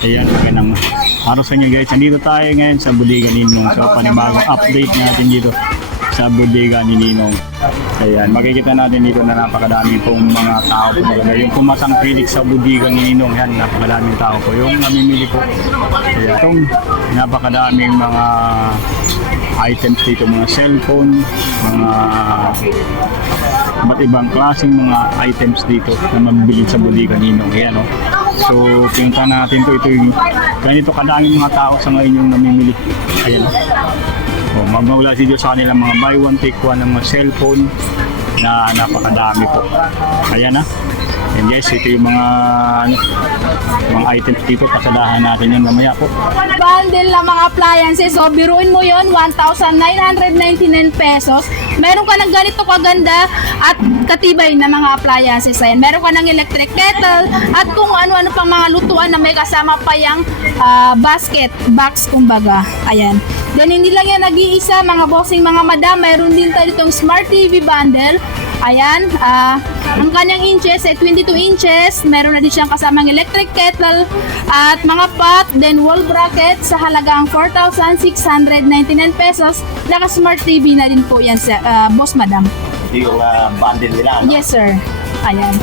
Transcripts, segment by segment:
Ayan, magandang araw sa inyo guys. Nandito tayo ngayon sa Bodega ni Ninong. So, panibagong update natin dito sa Bodega ni Ninong. Ayan, makikita natin dito na napakadami pong mga tao po talaga. Yung pumasang pilik sa Bodega ni Ninong, yan, napakadaming tao po. Yung namimili po. Ayan, itong napakadaming mga items dito, mga cellphone, mga iba't ibang klaseng mga items dito na mabibili sa Bodega ni Ninong. Ayan, so, pinunta natin ito yung ganito kadaming mga tao sa ngayon yung namimili. Ayan. Magmamula si Diyos sa kanilang mga buy one take one ng mga cellphone na napakadami po. Ayan na. And guys, ito yung mga items dito. Pasadahan natin yan mamaya po. Bundle ng mga appliances. So, biruin mo yon 1,999 pesos. Meron ka ng ganito kaganda at katibay na mga appliances. Ayan. Meron ka ng electric kettle at kung ano-ano pang mga lutuan na may kasama pa yung basket, box kumbaga. Ayan. Then, hindi lang yan nag-iisa, mga bossing, mga madam. Mayroon din tayo itong Smart TV bundle. Ayan, ang kanyang inches ay 22 inches. Meron na din siyang kasamang electric kettle at mga pot, then wall bracket sa halagang 4,699 pesos. Naka Smart TV na din po yan sa boss madam. Yung bundle nila, no? Yes sir. Ayan.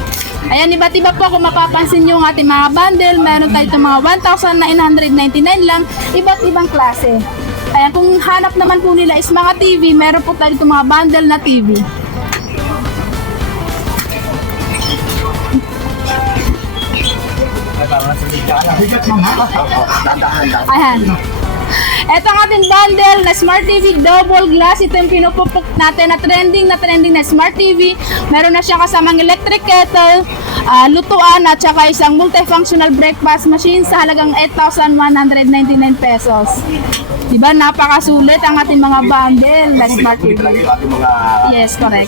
Ayan, iba't iba po kung mapapansin nyo ang ating mga bundle. Meron tayo itong mga 1,999 lang, iba't ibang klase. Ayan, kung hanap naman po nila is mga TV, meron po tayo itong mga bundle na TV. Ayan. Ito ang ating bundle na Smart TV double glass. Ito yung pinupupok natin na trending na Smart TV. Meron na siya kasamang electric kettle, lutuan at saka isang multifunctional breakfast machine sa halagang 8,199 pesos. Diba, napakasulit ang ating mga bundle na Smart TV. Yes, correct.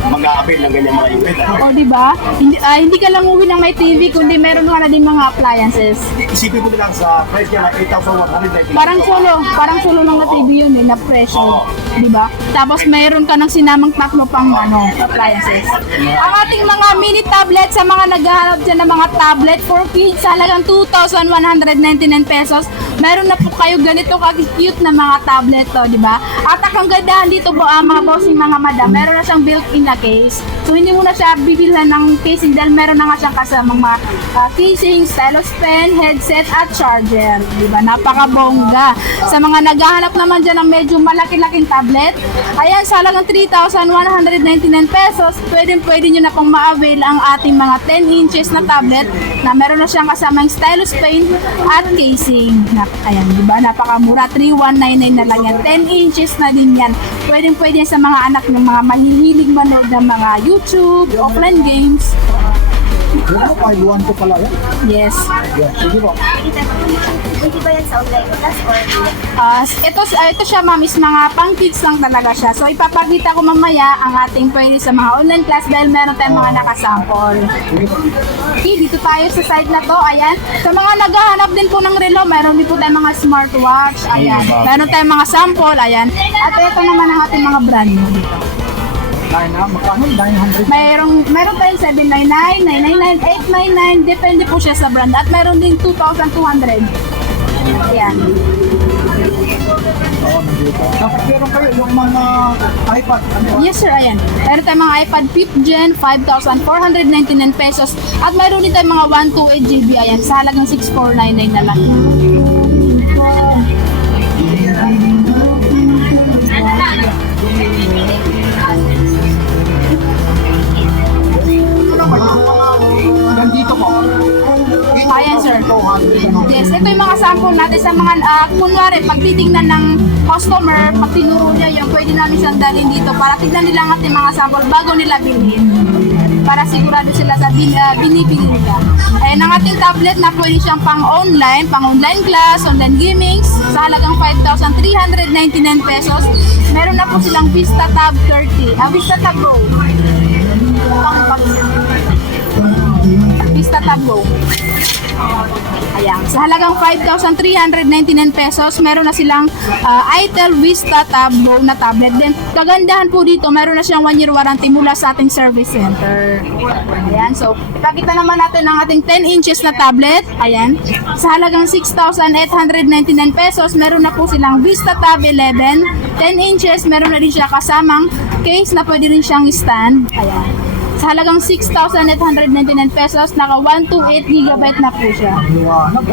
Mag-a-avail ng ganyan mga unit. O, diba? Hindi ka lang uwi ng may TV, kundi meron ka na din mga appliances. Isipin mo lang sa price niya na 8,199. Parang solo lang na TV yun na presyo. Diba? Tapos mayroon ka ng sinamang tatlo pang appliances. Ang ating mga mini tablet sa mga naghahanap dyan ng mga tablet for kids sa halagang 2,199 pesos. Meron na po kayo ganito ka-cute na mga tablet to, di ba? At ang gandahan dito po mga bossing mga madam, meron na siyang built-in na case. So hindi mo na siya bibilhan ng casing dahil meron na nga siyang kasamang mga casing, stylus pen, headset at charger. Di ba? Napakabongga. Sa mga naghahanap naman dyan ng medyo malaki-laking tablet, ayan, sa halagang 3,199 pesos, pwede nyo na pong ma-avail ang ating mga 10 inches na tablet na meron na siyang kasamang stylus pen at casing. Ayan, di ba? Napakamura. 3,199 na lang yan. 10 inches na din yan. Pwede sa mga anak ng mga mahihilig manood ng mga YouTube, offline games. Ano, 5-1 ko pala yan? Yes. Yeah, sige po. Hindi ba yan sa online class or? Ito siya ma'am is mga pang kids lang talaga siya. So ipapakita ko mamaya ang ating pwede sa mga online class dahil meron tayong mga nakasample. Okay, dito tayo sa side na to. Ayan. Sa mga naghahanap din po ng relo, meron din po tayong mga smartwatch. Ayan. Meron tayong mga sample. Ayan. At ito naman ang ating mga brand dito. Magkano? 900? Meron tayong 799, 999, 899, depende po siya sa brand. At meron din 2,200. Ayan. Oo, nandito. Tapos meron kayo yung mga iPad. Ano? Yes sir, ayan. Meron tayong mga iPad 5th Gen, 5,499 pesos. At meron din tayong mga 128 GB, ayan, sa halagang 6,499 na lang. Nandito po. Ayan sir. Yes, ito yung mga sample natin sa mga, kunwari, pag titignan ng customer, pag tinuro niya yung pwede namin siyang dalhin dito para tignan nila ang ating mga sample bago nila bilhin. Para sigurado sila sa binibili nila. Ayan ang ating tablet na pwede siyang pang online class, online gaming sa halagang 5,399 pesos. Meron na po silang Vista Tab 30, Vista Tab Go. Vista Tab Go. Ayan. Sa halagang 5,399 pesos, meron na silang Itel Vista Tab Go na tablet. Then, kagandahan po dito, meron na siyang 1-year warranty mula sa ating service center. Ayan. So, ipakita naman natin ang ating 10 inches na tablet. Ayan. Sa halagang 6,899 pesos, meron na po silang Vista Tab 11. 10 inches, meron na rin siya kasamang case na pwede rin siyang stand. Ayan. Sa halagang 6,899 pesos, naka 128 GB na po siya. Liwanag.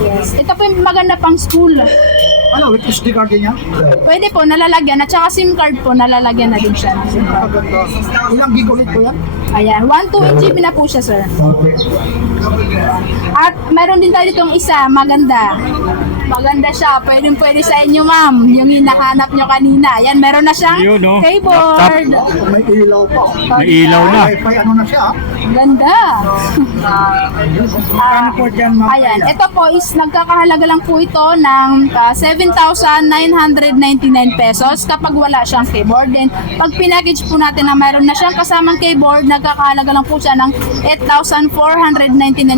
Yes. Ito po yung maganda pang school. Ano, with SD card din yan? Pwede po, nalalagyan. At saka SIM card po, nalalagyan na din siya. Maganda. Ilang gig ulit po yan? Ayan, 128 GB na po siya, sir. At meron din tayo ditong isa, maganda. Maganda siya. Pwede sa inyo, ma'am. Yung hinahanap nyo kanina. Ayan, meron na siyang Yun, no? keyboard. May ilaw pa. May ilaw na. Wi-Fi ano na siya? Ganda. Ano po dyan, ma'am? Ayan, ito po is nagkakahalaga lang po ito ng 7,999 pesos kapag wala siyang keyboard. Then, pag pinackage po natin na mayroon na siyang kasamang keyboard, nagkakahalaga lang po siya ng 8,499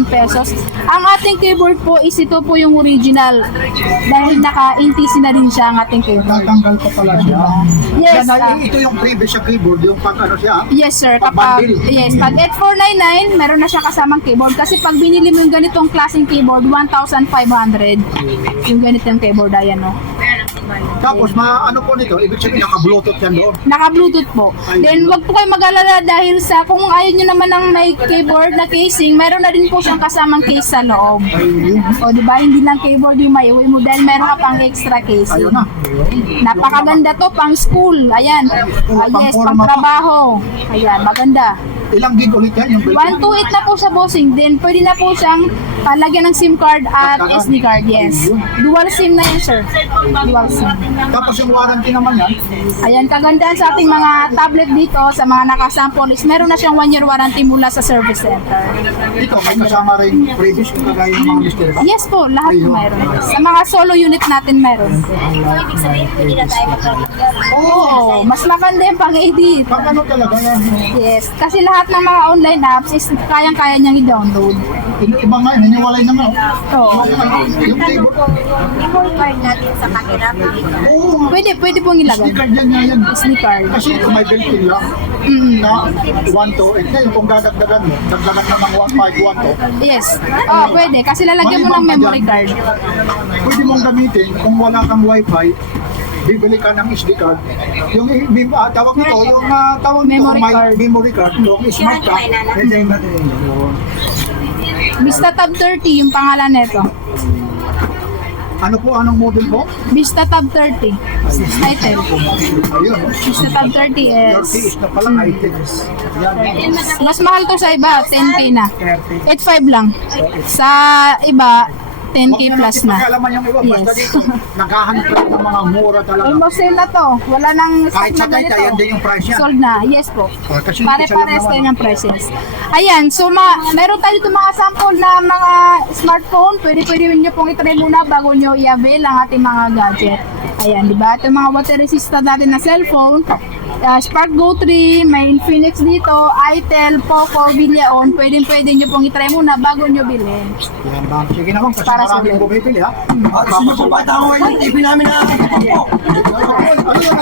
pesos. Ang ating keyboard po is ito po yung original dahil naka-NTC na din siya ang ating keyboard. Tatanggal pa pala siya. Yes, Yan ay, ito yung previous sa keyboard, yung pag ano siya. yes sir, kapag Bundle. pag 8499, meron na siya kasamang keyboard kasi pag binili mo yung ganitong klaseng keyboard, 1,500 yung ganitong keyboard, ayan no. Tapos, ano po nito? Ibig sabihin, naka-bluetooth yan doon. Naka-Bluetooth po. Then, wag po kayo mag-alala dahil sa kung ayaw nyo naman ng may keyboard na casing, meron na din po siyang kasamang case sa loob. O, di ba? Hindi lang keyboard yung may uwi mo dahil meron ka pang extra casing. Ayun na. Napakaganda to, pang school. Ayan. Yes, pang trabaho. Ayan, maganda. Ilang gig ulit yan? Yung 128 na po siya, bossing. Then, pwede na po siyang lagyan ng SIM card at SD card. Yes. Dual SIM na yan, sir. Dual SIM. Tapos yung warranty naman yan. Ayan, kagandahan sa ating mga tablet dito, sa mga nakasample is meron na siyang 1-year warranty mula sa service center. Ito, may kasama rin previous kung kagaya ng mga mister. Yes po, lahat po meron. Sa mga solo unit natin meron. So, ibig sabihin, pwede na tayo mag-order. Oo, mas maganda yung pang-edit. Pag ano talaga yan? Yes, kasi lahat ng mga online apps is kayang-kaya niyang i-download. Iba nga, naniwalay na nga. Oo. Yung keyboard. I-forward natin sa camera. Oo, Pwede pong SD ilagay. card yan nga yan. SD card. Kasi ito may built-in lang. Na 128. Ngayon, kung dadagdagan mo, dagdagan mo ng 1512. Yes. Oh, pwede. Kasi lalagyan mo ng memory card. Pwede mong gamitin kung wala kang wifi, bibili ka ng SD card. Yung tawag nito, yung tawag nito, Memory may card. memory card, yung smart card. Pwede yung battery. Vista Tab 30 yung pangalan nito. Ano po, anong model po? Vista Tab 30. Itel. Ayun, Vista Tab 30 is 30 is na pala items. Yan. mas mahal to sa iba, 10k na. 8.5 lang. Sa iba, 10k plus na. Pag-alaman yung iba, basta Yes. dito, naghahanap kayo ng mga mura talaga. Almost sale na to. Wala nang stock Kahit na sa Taytay, yan ganito. din yung price yan. Sold na. Yes po. Kasi Pare-pares kayo ng prices. Ayan, so meron tayo dito mga sample na mga smartphone. Pwede nyo pong itry muna bago nyo i-avail ang ating mga gadget. Ayan, di ba? Ito yung mga water resistant natin na cellphone. Spark Go 3, may Infinix dito, Itel, Poco, Villaon. Pwede nyo pong itry muna bago nyo bilhin. Yan ba? Sige naman, kasi Para sa maraming ulit. bumibili ha. Sino po ba tao ngayon? TV namin na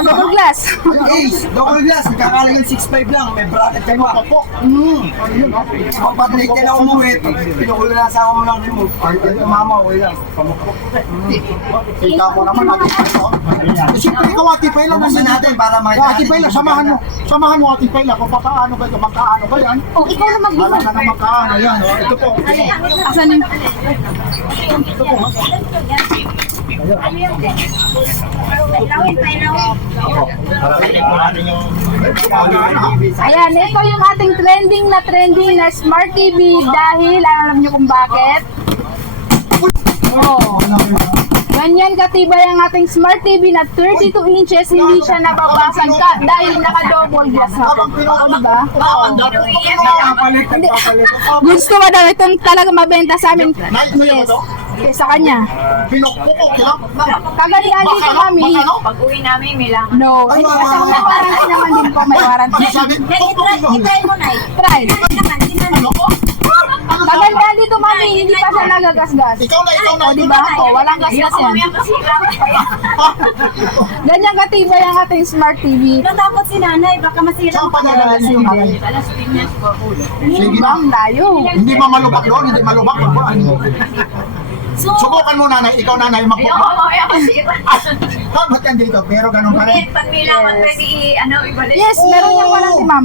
Double glass. Ace, double glass, nagkakalagang 6.5 lang, may bracket ka pa. Kapag late ka na umuwi, pinukulo na sa ako mo lang remote. Mama, okay lang. Kita mo naman natin ito. Siyempre ikaw Ate Paila Buksan natin para makita Ate Paila, samahan mo Ate Paila kung paano ba ito, magkaano ba yan? Oh, ikaw na Alam mag-isa. na magkaano yan. Ito po. Asan yung... Ayan, ito yung ating trending na Smart TV dahil alam nyo kung bakit? Oh. Ganyan katibay ang ating Smart TV na 32 inches, hindi siya nababasan ka dahil naka-double glass na ito. O, diba? Hindi. Gusto mo daw itong talaga mabenta sa amin? Yes. Yes, sa kanya. Pinukpukok lang. Kagalian dito kami. Pag-uwi namin, may lang. No. Kasi may warranty naman din po, may warranty. Sabi, I-try mo na eh. Try. Naman, tingnan mo. Maganda dito, mami. Hindi pa siya nagagasgas. Ikaw na. O, diba? O, walang gasgas yan. Ganyan katibay ang ating smart TV. Natakot si nanay, baka masira Saan pa nalalagay yung nanay? Alas pinyas po. Sige na. Ang layo. Hindi ba malubak doon? Hindi malubak. Subukan mo nanay, ikaw nanay, magpapalabas. Ayaw masira. Ba't yan dito? Pero ganun pa rin. Pag may laman, pwede ibalik. Yes, meron yan pala si ma'am.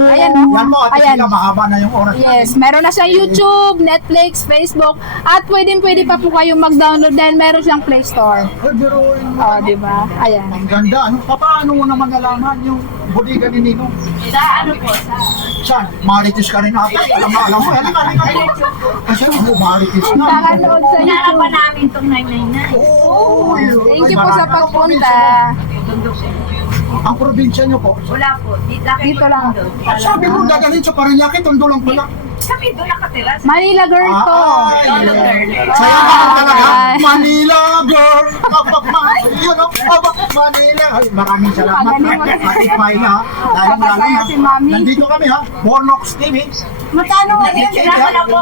Ayan, o. Yan mo, at Ayan. sila mahaba na yung oras. Yes, meron na siyang YouTube, Netflix, Facebook, at pwede pa po kayong mag-download dahil meron siyang Play Store. Ay, biruin mo. O, diba? Ayan. Ang ganda. Ano, paano mo naman nalaman yung bodega ni Ninong? Ano po, sa Saan? Marites ka rin ata. Alam mo. Halika. Kasi ako, Marites na. Nakanood sa Hinarapan YouTube. namin itong 999. Oo. Thank you po sa pagpunta. Ang probinsya nyo po. Wala po. Dito lang. Sabi mo, dadalhin sa Parañaque, tondo lang pala. Kami doon nakatira. Manila girl to. Saya ka talaga. Ay. Manila girl. Abak Manila. Ay, maraming salamat. Pagaling mo. Atit Paila. Dahil wala Papasaya si Mami. Nandito kami ha. Bornox TV. Magkano nga yun? Sinabi na po.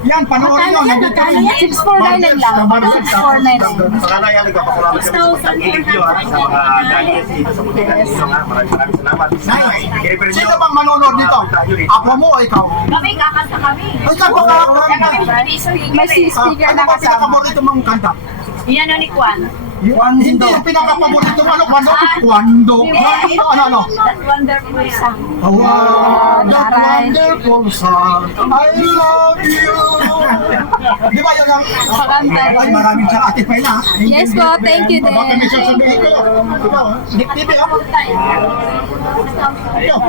Yan, panoorin nyo. Nandito kami. 649 lang. 649. Sa kanay, nagpapasalamat kami sa pag-ilig nyo sa mga guys dito sa bodega ni Ninong. Maraming salamat. Sino bang manonood dito? Apo mo o ikaw? Kami kakanta kami. Ay, kapakakanta. May speaker Ano na ba kasama. pinakapaborito mong kanta? Yan o ni Kwan. Hindi yung pinakapaborito mo, ano? Quando? Ano? That wonderful song. Wow, that Taray. wonderful song. I love you. Di ba yun ang... Pakanta. Ay, maraming sa Ate Paila. Yes po, thank you din. Baka may sasabihin ko. Ikaw, Nick TV, ha? Ikaw.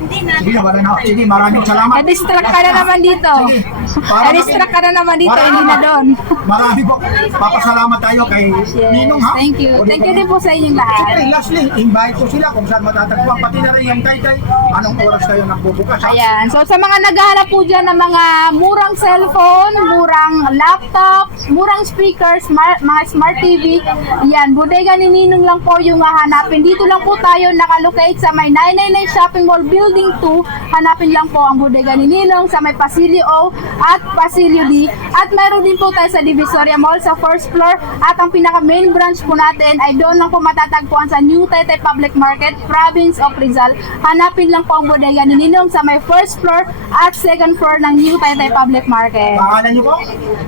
Hindi na. Sige, wala na. Sige, maraming salamat. Na-distract ka na naman dito. Sige. Para Na-distract ka na naman dito, hindi na doon. Marami po. Papasalamat tayo kay Ninong, ha? Thank you. Thank you din po sa inyong lahat. Siyempre, lastly, invite ko sila kung saan matatagpuan. Pati na rin yung taytay. Anong oras kayo nagbubukas, ha? Ayan. So sa mga naghahanap po dyan ng mga murang cellphone, murang laptop, murang speakers, mga smart TV, yan, bodega ni Ninong lang po yung hahanapin. Dito lang po tayo nakalocate sa may 999 Shopping Mall Building 2. Hanapin lang po ang bodega ni Ninong sa may Pasilio O at Pasilio D. At meron din po tayo sa Divisoria Mall sa first floor. At ang pinaka main branch po natin ay doon lang po matatagpuan sa New Taytay Public Market, Province of Rizal. Hanapin lang po ang bodega ni Ninong sa may first floor at second floor ng New Taytay Public Market. Pangalan niyo po?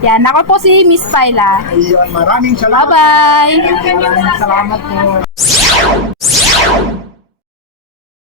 Yan, ako po si Miss Paila. Ayun, maraming salamat. Bye-bye! Maraming salamat po.